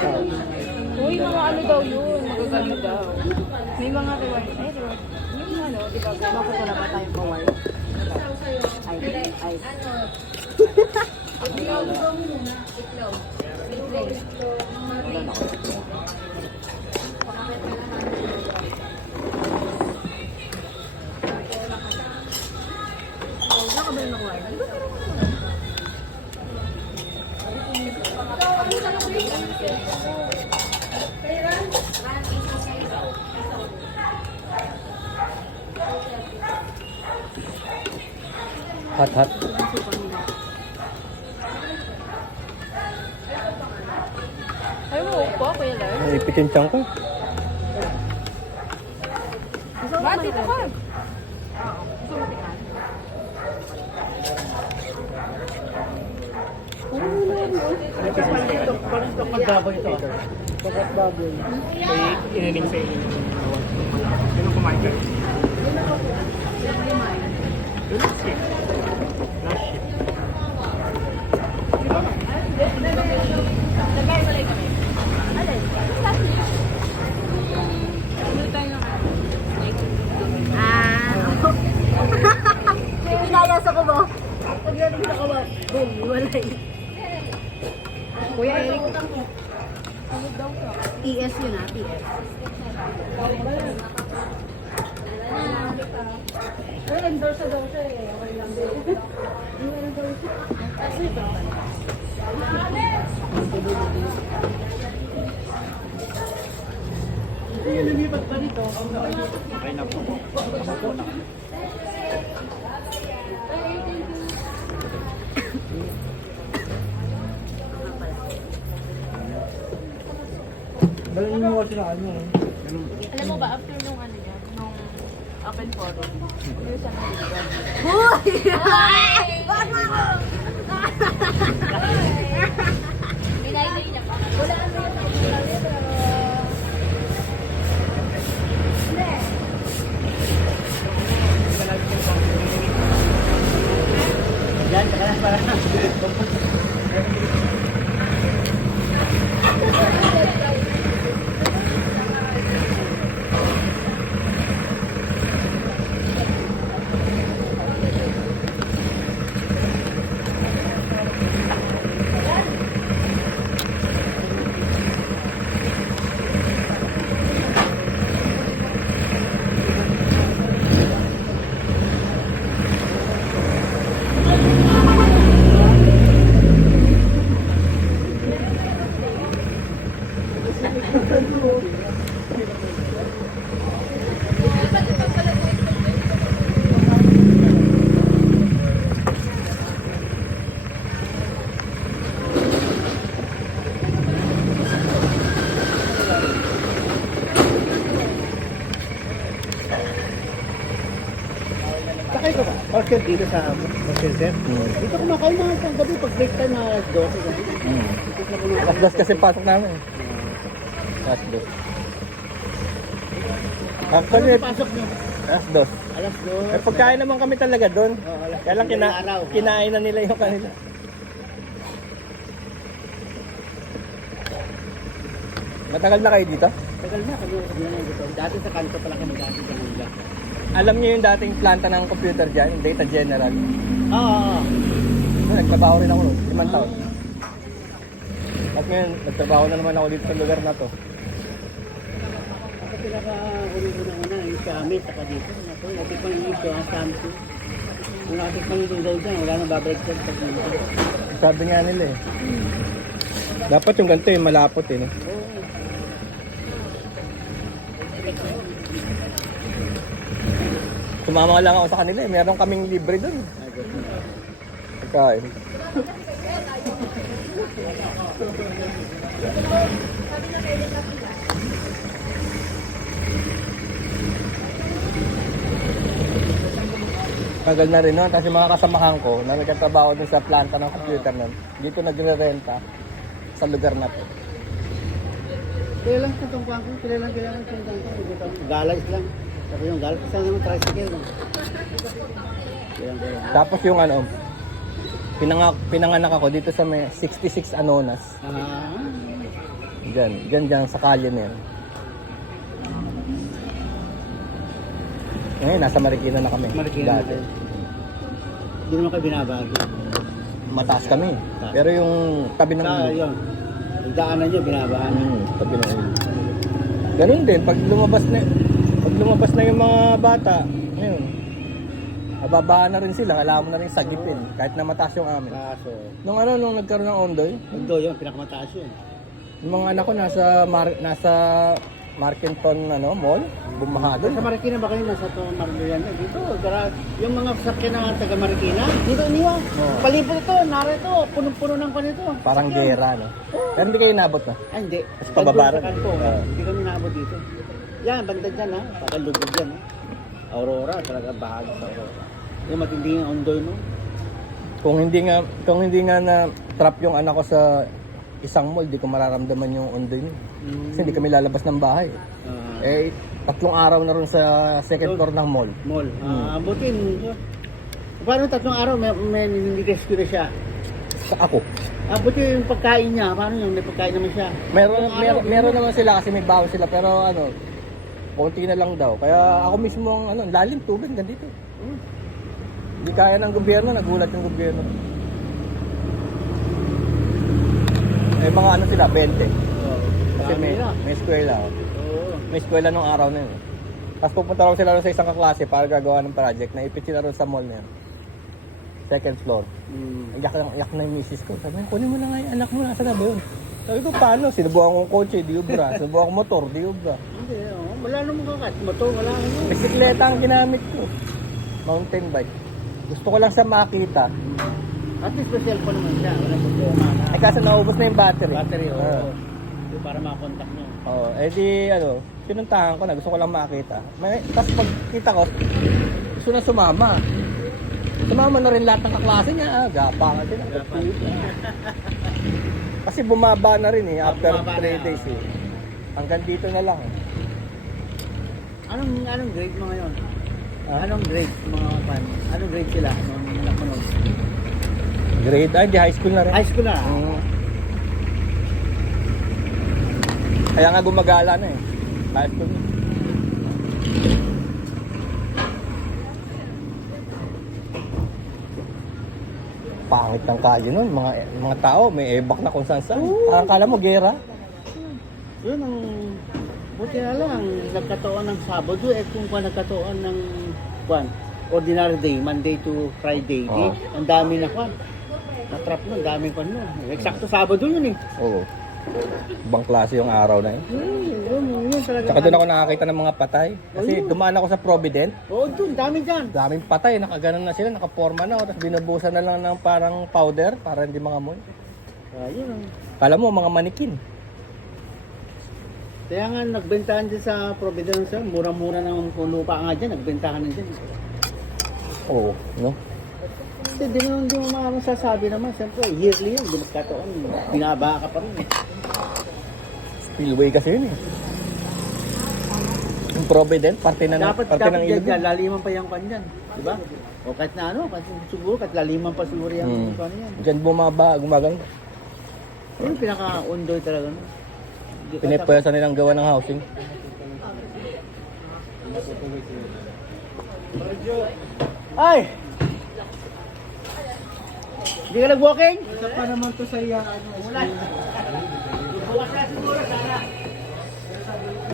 Uy, mga ano daw yun, magagaling daw. May mga reward, yung ano, di ba, bakit wala ba tayong kawal? Ay. Hot. Ay mo po, Kuya Lar? Naipit yung tiyan ko. Ba, dito ka. Parang tokad baboy ito. Tokad baboy. May iniling sa inyo. Sino kumain ka? Last shift. Pinayasa ko ba? Pagdating sa kawa, boom, walay. Kuya Eric. TS yun ah, TS. Well, endorse daw siya eh. Okay lang din. Lumipat pa dito. Okay na po. Dalhin mo kasi na ano. Alam mo ba, after nung ano niya, nung open forum, hindi siya naliligan. Bakit mo ako? Minay niya pa. Wala ano yung Yan, kaya para. Sakay ko ba? Parker dito sa Parker Center. Dito kumakain na sa gabi pag break time na 12 gabi. Dito na kumakain. Alas 2 kasi pasok namin. Alas 2. Actually, Pasok niyo. alas 2. Alas 2. Eh, pagkain naman kami talaga doon. alas Kaya lang araw. kinain na nila yung kanila. Matagal na kayo dito? Tagal na kami na dito. Dati sa kanto pala kami dati sa Manila. Alam niyo yung dating planta ng computer dyan, yung Data General. Oo. Nagtrabaho rin ako noon, 5 taon. At ngayon, nagtrabaho na naman ako dito sa lugar na to. Ako pinaka-una yung Xiaomi saka dito. Ako, natikman yung ito, ang Samsung. Kung natikman yung daw dyan, wala nang babalik dyan pag dito. Sabi nga nila eh. Dapat yung ganito yung malapot eh. No? Sumama lang ako sa kanila eh. Meron kaming libre doon. Pagkain. Tagal na rin nun. Tapos yung mga kasamahan ko na nagkatrabaho dun sa planta ng computer nun, dito nagre-renta sa lugar na to. Kailan sa tungkuhan ko? Kailan sa tungkuhan ko? Galas lang. Tapos yung galas, isa naman tricycle. Kailan. Tapos yung ano, pinanganak ako dito sa may 66 Anonas. Diyan sa kalye na yan. Ngayon, nasa Marikina na kami. Marikina na Dati. kayo. Hindi naman kayo binabago. Mataas kami. Pero yung tabi ng Sa yun, yung daanan nyo, binabahan. tabi ng ilog. Ganun din, pag lumabas na yung mga bata, ngayon, mababaan na rin sila, alam mo na rin sagipin, kahit na mataas yung amin. Kaso, Nung nagkaroon ng Ondoy, mundo yun, pinakamataas yun. yung mga anak ko nasa Markenton Mall, bumaha doon. Sa Marikina ba kayo? Nasa to Marikina. Dito, yung mga sakyan na taga Marikina, dito iniwa. Palibot ito, narito, punong-puno ng kanito. Parang gera, no? Pero hindi kayo nabot na. Ay, hindi. Mas pababa rin. Sa kanto, Oo. hindi kami naabot dito. Yan, banda dyan ha. Pakalugod dyan ha. Aurora, talaga bahagi sa Aurora. Yung matindi yung ondoy mo. Kung hindi nga na trap yung anak ko sa isang mall, di ko mararamdaman yung Ondoy niya. Kasi hindi kami lalabas ng bahay. Eh, 3 araw na rin sa second floor ng mall. Mall. Abutin. Paano 3 araw may rescue na siya? Sa ako. Abutin yung pagkain niya. Paano yung may pagkain naman siya? Meron naman sila kasi may baon sila pero konti na lang daw. Kaya ako mismo ang lalim tubig ganito. Hindi kaya ng gobyerno, nagulat yung gobyerno. Eh mga sila, 20. Kasi may eskwela. May eskwela nung araw na yun. Tapos pupunta raw sila sa isang kaklase para gagawa ng project. Naipit sila rin sa mall na yun. Second floor. Iyak na yung misis ko. Sabi ko, kunin mo na nga yung anak mo. Nasa na ba yun? Sabi ko, paano? Sinubukan kong kotse, di ubra. Sinubukan kong motor, di ubra. Hindi, wala namang kakat. Motor, wala namang. Bisikleta ang ginamit ko. Mountain bike. Gusto ko lang siya makita. At least may cellphone naman siya. Wala problema. Ay kasi naubos na yung battery. Battery, oo. Ah. Para makontak nyo. Oo, pinuntahan ko na, gusto ko lang makita. Tapos pagkita ko, gusto na sumama. Sumama na rin lahat ng kaklase niya. Gapangan din. Kasi bumaba na rin after Bumaba 3 na. days Hanggang dito na lang. Anong grade mo ngayon? Ah? Anong grade mga fan? Anong grade sila? Nung anak mo nun? Grade, di high school na rin. High school na. Kaya nga gumagala na high school na. Pangit ng kalye nun, mga tao, may ebak na kung saan saan. Parang kala mo, gera. Yun ang buti na lang nagkataon ng Sabado kung nagkataon ng ordinary day, Monday to Friday day, ang dami na na-trap nun, daming nun. Eksakto Sabado yun Oo. Ibang klase yung araw na yun. Yun talaga. Tsaka doon ako nakakita ng mga patay. Kasi dumaan ako sa Provident. Oo, dun, dami dyan. Daming patay, nakaganon na sila, nakaporma na. Tapos binubusan na lang ng parang powder para hindi mga amoy. Yun. Kala mo, mga manikin. Kaya nga nagbentahan dyan sa Providence, mura-mura ng lupa nga dyan, nagbentahan na dyan. Oo, no? Kasi di mo masasabi naman, siyempre, yearly yan, di magkataon, binaba ka pa rin. Spillway kasi yun Yung Provident, parte ng ilog. Dapat laliman pa yung kanyan, di ba? O kahit na kasi siguro, kahit laliman pa siguro yung kanyan. Diyan gumaganda. Yun, pinaka-undoy talaga. Pinipwesan nilang gawa ng housing. Ay! Hindi ka nag-walking? Isa pa naman to sa iya,